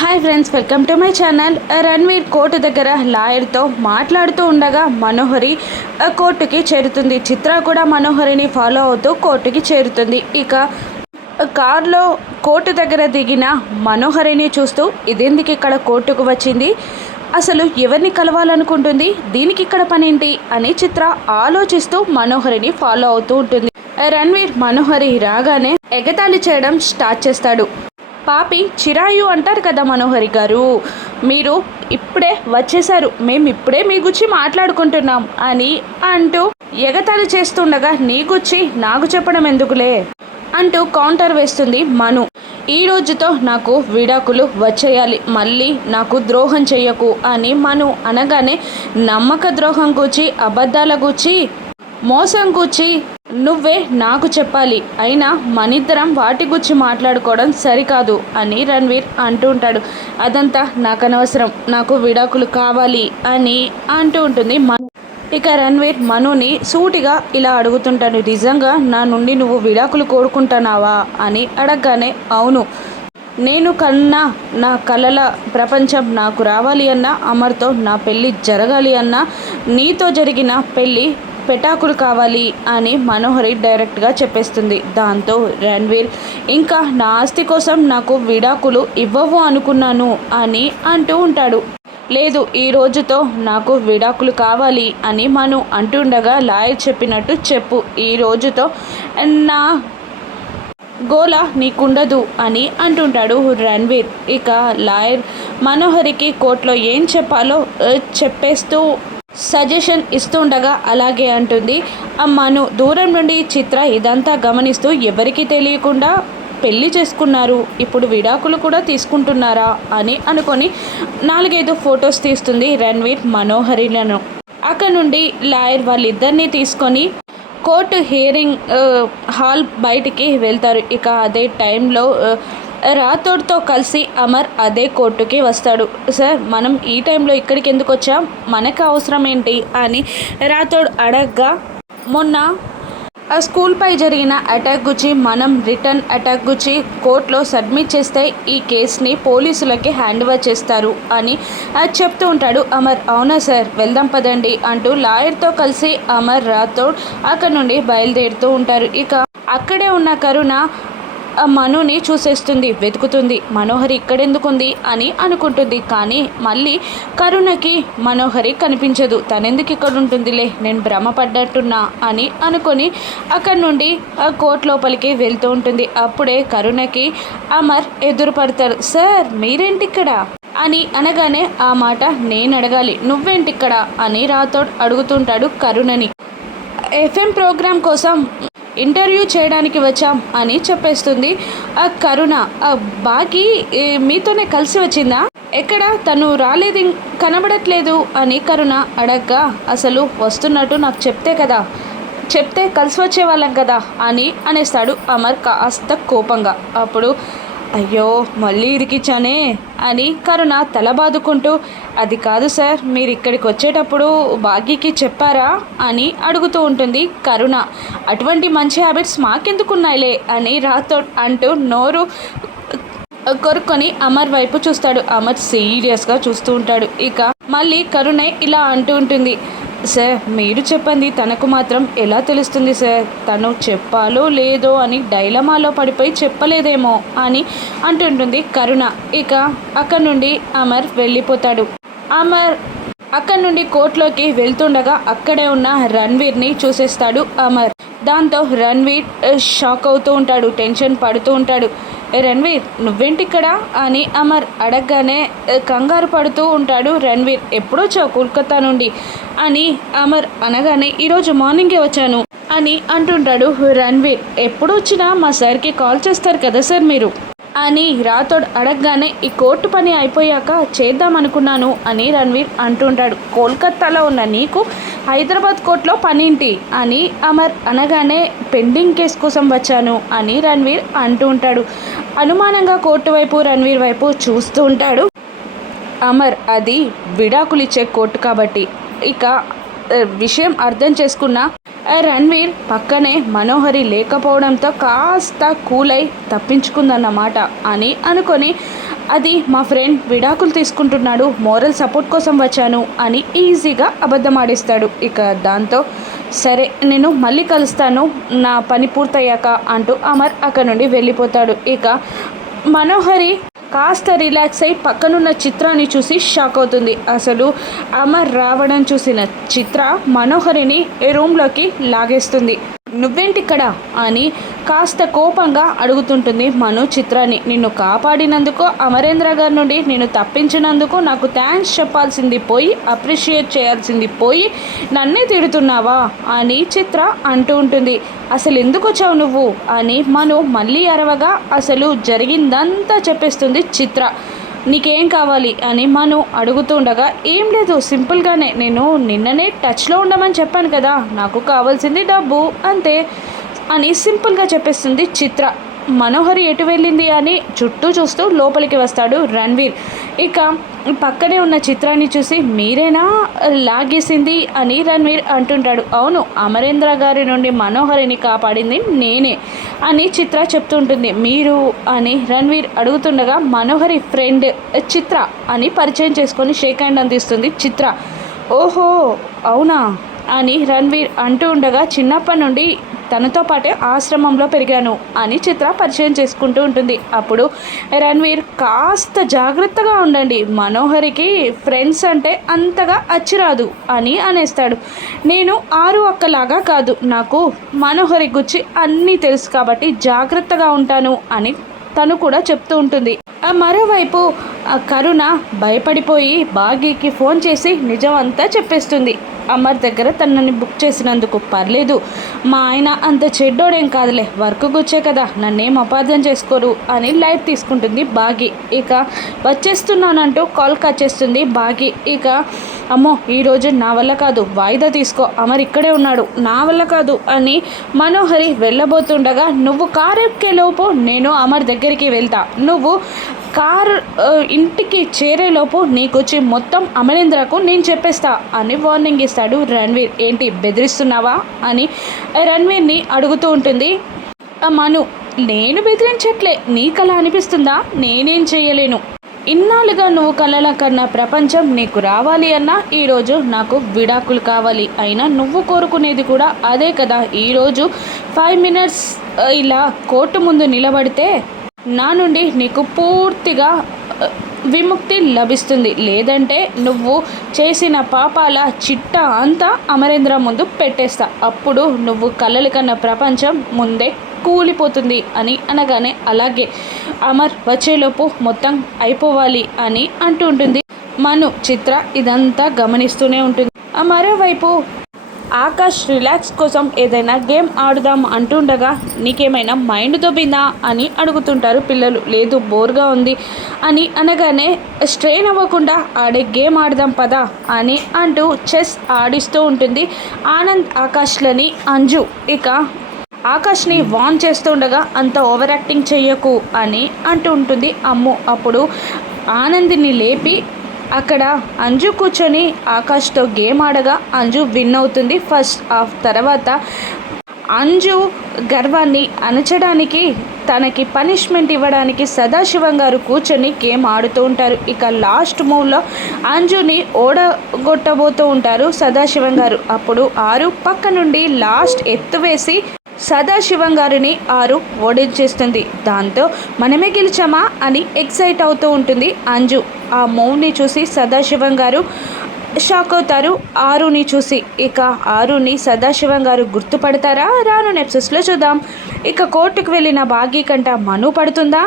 Hi friends, welcome to my channel. Ranveer court దగ్గర లాయర్తో మాట్లాడుతూ ఉండగా మనోహరి కోర్టుకి చేరుతుంది. చిత్ర కూడా మనోహరిని ఫాలో అవుతూ కోర్టుకి చేరుతుంది. ఇక కారులో కోర్టు దగ్గర దిగిన మనోహరిని చూస్తూ ఇదెందుకు ఇక్కడ కోర్టుకు వచ్చింది, అసలు ఎవరిని కలవాలనుకుంటుంది, దీనికి ఇక్కడ పనేంటి అని చిత్ర ఆలోచిస్తూ మనోహరిని ఫాలో అవుతూ ఉంటుంది. రణ్వీర్ మనోహరి రాగానే ఎగతాళి చేయడం స్టార్ట్ చేస్తాడు. పాపి చిరాయు అంటారు కదా మనోహరి గారు, మీరు ఇప్పుడే వచ్చేసారు, మేము ఇప్పుడే మీ గురించి మాట్లాడుకుంటున్నాం అని అంటూ ఎగతాళి చేస్తుండగా నీ గురించి నాకు చెప్పడం ఎందుకులే అంటూ కౌంటర్ వేస్తుంది మను. ఈ రోజుతో నాకు విడాకులు వచ్చేయాలి, మళ్ళీ నాకు ద్రోహం చెయ్యకు అని మను అనగానే నమ్మక ద్రోహం గూర్చి, అబద్ధాల గూర్చి, మోసం గూర్చి నువ్వే నాకు చెప్పాలి, అయినా మనిద్దరం వాటి గురించి మాట్లాడుకోవడం సరికాదు అని రణ్వీర్ అంటూ ఉంటాడు. అదంతా నాకు అనవసరం, నాకు విడాకులు కావాలి అని అంటూ ఉంటుంది మను. ఇక రణ్వీర్ మనుని సూటిగా ఇలా అడుగుతుంటాడు, నిజంగా నా నుండి నువ్వు విడాకులు కోరుకుంటున్నావా అని అడగగానే అవును, నేను కన్నా నా కలల ప్రపంచం నాకు రావాలి అన్నా, అమర్తో నా పెళ్ళి జరగాలి అన్నా, నీతో జరిగిన పెళ్ళి పెటాకులు కావాలి అని మనోహరి డైరెక్ట్గా చెప్పేస్తుంది. దాంతో రణ్వీర్ ఇంకా నా ఆస్తి కోసం నాకు విడాకులు ఇవ్వవు అనుకున్నాను అని అంటూ ఉంటాడు. లేదు, ఈ రోజుతో నాకు విడాకులు కావాలి అని మను అంటుండగా లాయర్ చెప్పినట్టు చెప్పు, ఈ రోజుతో నా గోల నీకుండదు అని అంటుంటాడు రణ్వీర్. ఇక లాయర్ మనోహరికి కోర్టులో ఏం చెప్పాలో చెప్పేస్తూ సజెషన్ ఇస్తుండగా అలాగే అంటుంది. అమ్మను దూరం నుండి చిత్ర ఇదంతా గమనిస్తూ ఎవరికి తెలియకుండా పెళ్లి చేసుకున్నారు, ఇప్పుడు విడాకులు కూడా తీసుకుంటున్నారా అని అనుకొని 4-5 ఫొటోస్ తీస్తుంది రణ్వీర్ మనోహరిలను. అక్కడ నుండి లాయర్ వాళ్ళిద్దరినీ తీసుకొని కోర్టు హియరింగ్ హాల్ బయటికి వెళ్తారు. ఇక అదే టైంలో రాథోడ్తో కలిసి అమర్ అదే కోర్టుకి వస్తాడు. సార్, మనం ఈ టైంలో ఇక్కడికి ఎందుకు వచ్చాం, మనకు అవసరం ఏంటి అని రాథోడ్ అడగ్గా మొన్న ఆ స్కూల్పై జరిగిన అటాక్ గురించి, మనం రిటర్న్ అటాక్ గురించి కోర్టులో సబ్మిట్ చేస్తే ఈ కేసుని పోలీసులకి హ్యాండ్ ఓవర్ చేస్తారు అని చెప్తూ ఉంటాడు అమర్. అవునా సార్, వెళ్దాం పదండి అంటూ లాయర్తో కలిసి అమర్ రాథోడ్ అక్కడ నుండి బయలుదేరుతూ ఉంటారు. ఇక అక్కడే ఉన్న కరుణ మనుని చూసేస్తుంది, వెతుకుతుంది. మనోహరి ఇక్కడెందుకుంది అని అనుకుంటుంది, కానీ మళ్ళీ కరుణకి మనోహరి కనిపించదు. తనెందుకు ఇక్కడ ఉంటుందిలే, నేను భ్రమపడ్డట్టున్నా అని అనుకొని అక్కడి నుండి కోర్టు లోపలికి వెళ్తూ ఉంటుంది. అప్పుడే కరుణకి అమర్ ఎదురుపడతారు. సార్, మీరేంటి ఇక్కడ అని అనగానే ఆ మాట నేను అడగాలి, నువ్వేంటిక్కడ అని రాథోడ్ అడుగుతుంటాడు కరుణని. ఎఫ్ఎం ప్రోగ్రాం కోసం ఇంటర్వ్యూ చేయడానికి వచ్చాం అని చెప్పేస్తుంది ఆ కరుణ. బాకీ మీతోనే కలిసి వచ్చిందా, ఎక్కడ తను రాలేదు, కనబడట్లేదు అని కరుణ అడగ్గా అసలు వస్తున్నట్టు నాకు చెప్తే కలిసి వచ్చేవాళ్ళం కదా అని అనేస్తాడు అమర్ కాస్త కోపంగా. అప్పుడు అయ్యో మళ్ళీ ఇరికిచ్చానే అని కరుణ తల బాదుకుంటూ, అది కాదు సార్, మీరు ఇక్కడికి వచ్చేటప్పుడు భాగ్యకి చెప్పారా అని అడుగుతూ ఉంటుంది కరుణ. అటువంటి మంచి హ్యాబిట్స్ మాకెందుకున్నాయిలే అని రాథోడ్ అంటూ నోరు కొరుక్కొని అమర్ వైపు చూస్తాడు. అమర్ సీరియస్గా చూస్తూ ఉంటాడు. ఇక మళ్ళీ కరుణ ఇలా అంటూ ఉంటుంది, సార్, మీరు చెప్పండి తనకు మాత్రం ఎలా తెలుస్తుంది సార్, తను చెప్పాలో లేదో అని డైలమాలో పడిపోయి చెప్పలేదేమో అని అంటుంటుంది కరుణ. ఇక అక్కడ నుండి అమర్ వెళ్ళిపోతాడు. అమర్ అక్కడి నుండి కోర్టులోకి వెళ్తుండగా అక్కడే ఉన్న రణ్వీర్ని చూసేస్తాడు అమర్. దాంతో రణ్వీర్ షాక్ అవుతూ ఉంటాడు, టెన్షన్ పడుతూ ఉంటాడు. రణ్వీర్, నువ్వేంటిక్కడ అని అమర్ అడగగానే కంగారు పడుతూ ఉంటాడు రణ్వీర్. ఎప్పుడొచ్చావు కోల్కతా నుండి అని అమర్ అనగానే ఈరోజు మార్నింగే వచ్చాను అని అంటుంటాడు రణ్వీర్. ఎప్పుడు వచ్చినా మా సార్కి కాల్ చేస్తారు కదా సార్ మీరు అని రాథోడ్ అడగగానే ఈ కోర్టు పని అయిపోయాక చేద్దామనుకున్నాను అని రణ్వీర్ అంటుంటాడు. కోల్కతాలో ఉన్న నీకు హైదరాబాద్ కోర్టులో పనేంటి అని అమర్ అనగానే పెండింగ్ కేసు కోసం వచ్చాను అని రణ్వీర్ అంటూ ఉంటాడు. అనుమానంగా కోర్టు వైపు రణ్వీర్ వైపు చూస్తూ ఉంటాడు అమర్. అది విడాకులు ఇచ్చే కోర్టు కాబట్టి. ఇక విషయం అర్థం చేసుకున్న రణ్వీర్ పక్కనే మనోహరి లేకపోవడంతో కాస్త కూలై తప్పించుకుందన్నమాట అని అనుకొని అది మా ఫ్రెండ్ విడాకులు తీసుకుంటున్నాడు, మోరల్ సపోర్ట్ కోసం వచ్చాను అని ఈజీగా అబద్ధం ఆడిస్తాడు. ఇక దాంతో సరే నేను మళ్ళీ కలుస్తాను నా పని పూర్తయ్యాక అంటూ అమర్ అక్కడ నుండి వెళ్ళిపోతాడు. ఇక మనోహరి కాస్త రిలాక్స్ అయి పక్కనున్న చిత్రాన్ని చూసి షాక్ అవుతుంది. అసలు అమర్ రావడం చూసిన చిత్ర మనోహరిని రూమ్లోకి లాగేస్తుంది. నువ్వేంటిక్కడ అని కాస్త కోపంగా అడుగుతుంటుంది మను చిత్రాన్ని. నిన్ను కాపాడినందుకు, అమరేంద్ర గారి నుండి నేను తప్పించినందుకు నాకు థ్యాంక్స్ చెప్పాల్సింది పోయి, అప్రిషియేట్ చేయాల్సింది పోయి నన్నే తిడుతున్నావా అని చిత్ర అంటూ ఉంటుంది. అసలు ఎందుకు వచ్చావు నువ్వు అని మను మళ్ళీ అరవగా అసలు జరిగిందంతా చెప్పేస్తుంది చిత్ర. నీకేం కావాలి అని మను అడుగుతుండగా ఏం లేదు, సింపుల్గానే నేను నిన్ననే టచ్లో ఉండమని చెప్పాను కదా, నాకు కావాల్సింది డబ్బు అంతే అని సింపుల్గా చెప్పేస్తుంది చిత్ర. మనోహరి ఎటు వెళ్ళింది అని చుట్టూ చూస్తూ లోపలికి వస్తాడు రణ్వీర్. ఇక పక్కనే ఉన్న చిత్రాన్ని చూసి మీరేనా లాగేసింది అని రణ్వీర్ అంటుంటాడు. అవును, అమరేంద్ర గారి నుండి మనోహరిని కాపాడింది నేనే అని చిత్ర చెప్తుంటుంది. మీరు అని రణ్వీర్ అడుగుతుండగా మనోహరి ఫ్రెండ్ చిత్ర అని పరిచయం చేసుకొని షేక్ హ్యాండ్ అందిస్తుంది చిత్ర. ఓహో అవునా అని రణ్వీర్ అంటూ ఉండగా చిన్నప్పటి నుండి తనతో పాటే ఆశ్రమంలో పెరిగాను అని చిత్ర పరిచయం చేసుకుంటూ ఉంటుంది. అప్పుడు రణ్వీర్ కాస్త జాగ్రత్తగా ఉండండి, మనోహరికి ఫ్రెండ్స్ అంటే అంతగా అచ్చిరాదు అని అనేస్తాడు. నేను ఆరు అక్కలాగా కాదు, నాకు మనోహరి గురించి అన్నీ తెలుసు కాబట్టి జాగ్రత్తగా ఉంటాను అని తను కూడా చెప్తూ ఉంటుంది. మరోవైపు కరుణ భయపడిపోయి బాగీకి ఫోన్ చేసి నిజం అంతా చెప్పేస్తుంది. అమర్ దగ్గర తనని బుక్ చేసినందుకు పర్లేదు, మా ఆయన అంత చెడ్డోడేం కాదులే, వర్క్ గుచ్చే కదా, నన్నేం అపార్థం చేసుకోరు అని లైట్ తీసుకుంటుంది బాగి. ఇక వచ్చేస్తున్నానంటూ కాల్ కట్ చేస్తుంది బాగి. ఇక అమ్మో ఈరోజు నా వల్ల కాదు, వాయిదా తీసుకో, అమర్ ఇక్కడే ఉన్నాడు, నా వల్ల కాదు అని మనోహరి వెళ్ళబోతుండగా నువ్వు కారు ఎక్కేలోపు నేను అమర్ దగ్గరికి వెళ్తా, నువ్వు కార్ ఇంటికి చేరేలోపు నీకొచ్చి మొత్తం అమరేంద్రకు నేను చెప్పేస్తా అని వార్నింగ్ ఇస్తాడు రణ్వీర్. ఏంటి బెదిరిస్తున్నావా అని రణ్వీర్ని అడుగుతూ ఉంటుంది మను. నేను బెదిరించట్లే, నీకలా అనిపిస్తుందా? నేనేం చేయలేను, ఇన్నాళ్ళుగా నువ్వు కలల కన్నా ప్రపంచం నీకు రావాలి అన్నా ఈరోజు నాకు విడాకులు కావాలి, అయినా నువ్వు కోరుకునేది కూడా అదే కదా. ఈరోజు 5 minutes ఇలా కోర్టు ముందు నిలబడితే నా నుండి నీకు పూర్తిగా విముక్తి లభిస్తుంది, లేదంటే నువ్వు చేసిన పాపాల చిట్టా అంతా అమరేంద్ర ముందు పెట్టేస్తా, అప్పుడు నువ్వు కలల కన్నా ప్రపంచం ముందే కూలిపోతుంది అని అనగానే అలాగే అమర్ వచ్చేలోపు మొత్తం అయిపోవాలి అని అంటూ ఉంటుంది మను. చిత్ర ఇదంతా గమనిస్తూనే ఉంటుంది. మరోవైపు ఆకాష్ రిలాక్స్ కోసం ఏదైనా గేమ్ ఆడుదాం అంటుండగా నీకేమైనా మైండ్ దొబ్బిందా అని అడుగుతుంటారు పిల్లలు. లేదు బోర్గా ఉంది అని అనగానే స్ట్రెయిన్ అవ్వకుండా ఆడే గేమ్ ఆడదాం పదా అని అంటూ చెస్ ఆడిస్తూ ఉంటుంది ఆనంద్ ఆకాష్లని అంజు. ఇక ఆకాష్ని వార్న్ చేస్తుండగా అంత ఓవర్ యాక్టింగ్ చెయ్యకు అని అంటూ ఉంటుంది అమ్ము. అప్పుడు ఆనంద్ని లేపి అక్కడ అంజు కూర్చొని ఆకాష్తో గేమ్ ఆడగా అంజు విన్ అవుతుంది ఫస్ట్ హాఫ్. తర్వాత అంజు గర్వాన్ని అణచడానికి తనకి పనిష్మెంట్ ఇవ్వడానికి సదాశివం గారు కూర్చొని గేమ్ ఆడుతూ ఉంటారు. ఇక లాస్ట్ మూవ్లో అంజుని ఓడగొట్టబోతూ ఉంటారు సదాశివం గారు. అప్పుడు ఆరు పక్క నుండి లాస్ట్ ఎత్తువేసి సదాశివం గారిని ఆరు ఓడించేస్తుంది. దాంతో మనమే గెలిచామా అని ఎక్సైట్ అవుతూ ఉంటుంది అంజు. ఆ మూవ్ని చూసి సదాశివం గారు షాక్ అవుతారు ఆరుని చూసి. ఇక ఆరుని సదాశివం గారు గుర్తుపడతారా? రాను ఎపిసోడ్స్లో చూద్దాం. ఇక కోర్టుకు వెళ్ళిన బాగీ కంట మను పడుతుందా?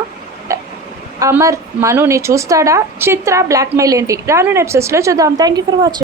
అమర్ మనుని చూస్తాడా? చిత్ర బ్లాక్మెయిల్ ఏంటి? రాను ఎపిసోడ్స్లో చూద్దాం. Thank you for watching.